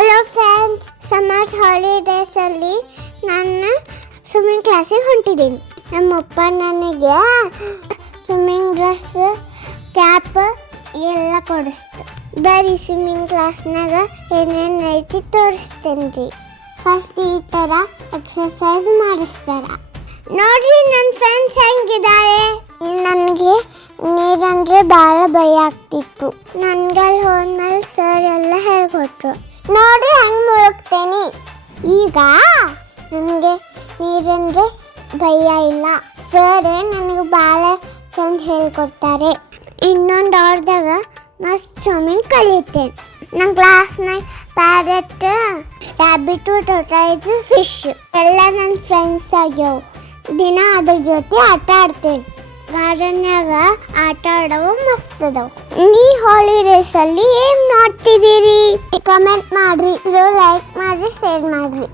Hello friends, summer ಹಾಲಿಡೇಸಲ್ಲಿ ನಾನು swimming ಕ್ಲಾಸಿಗೆ ಹೊಂಟಿದ್ದೀನಿ. ನಮ್ಮಪ್ಪ ನನಗೆ ಸ್ವಿಮ್ಮಿಂಗ್ ಡ್ರೆಸ್, ಕ್ಯಾಪ್ ಎಲ್ಲ ಕೊಡಿಸ್ತು. ಬರೀ ಸ್ವಿಮ್ಮಿಂಗ್ ಕ್ಲಾಸ್ನಾಗ ಏನೇನು ಐತಿ ತೋರಿಸ್ತೇನೆ ರೀ. ಫಸ್ಟ್ ಈ ಥರ ಎಕ್ಸಸೈಸ್ ಮಾಡಿಸ್ತಾರ. ನೋಡ್ರಿ ನನ್ನ ಫ್ರೆಂಡ್ಸ್ ಹೆಂಗಿದ್ದಾರೆ. ನನಗೆ ನೀರಂದ್ರೆ ಭಾಳ ಭಯ ಆಗ್ತಿತ್ತು. ನನ್ಗಲ್ಲಿ ಹೋದ್ಮೇಲೆ ಸರ್ ಎಲ್ಲ ಹೇಳ್ಕೊಟ್ರು. ನೋಡ್ರಿ ಹೆಂಗೆ ಮುಳುಗ್ತೇನೆ. ಈಗ ನನಗೆ ನೀರಂದ್ರೆ ಭಯ ಇಲ್ಲ. ಸರ್ ನನಗೆ ಭಾಳ ಚಂದ ಹೇಳ್ಕೊಡ್ತಾರೆ. ಇನ್ನೊಂದು ಅವರ್ದಾಗ ಮಸ್ತ್ ಸ್ವಿಮ್ಮಿಂಗ್ ಕಲಿತೇನೆ. ನನ್ನ ಕ್ಲಾಸ್ನಾಗ ಪ್ಯಾರೆಟ್, ರ್ಯಾಬಿಟು, ಟೊಟಾಯ್ಸು, ಫಿಶ್ ಎಲ್ಲ ನನ್ನ ಫ್ರೆಂಡ್ಸ್ ಆಗ್ಯಾವ. ದಿನ ಅದ್ರ ಜೊತೆ ಆಟ ಆಡ್ತೇನೆ. ಗಾರ್ಡನ್ಯಾಗ ಆಟ ಆಡವು ಮಸ್ತ್ ಅದಾವ. ಈ ಹಾಲಿಡೇಸಲ್ಲಿ ಏನು ಮಾಡ್ತಿದ್ದೀರಿ? ಕಮೆಂಟ್ ಮಾಡಿರಿ, ಲೈಕ್ ಮಾಡಿರಿ, ಶೇರ್ ಮಾಡಿರಿ.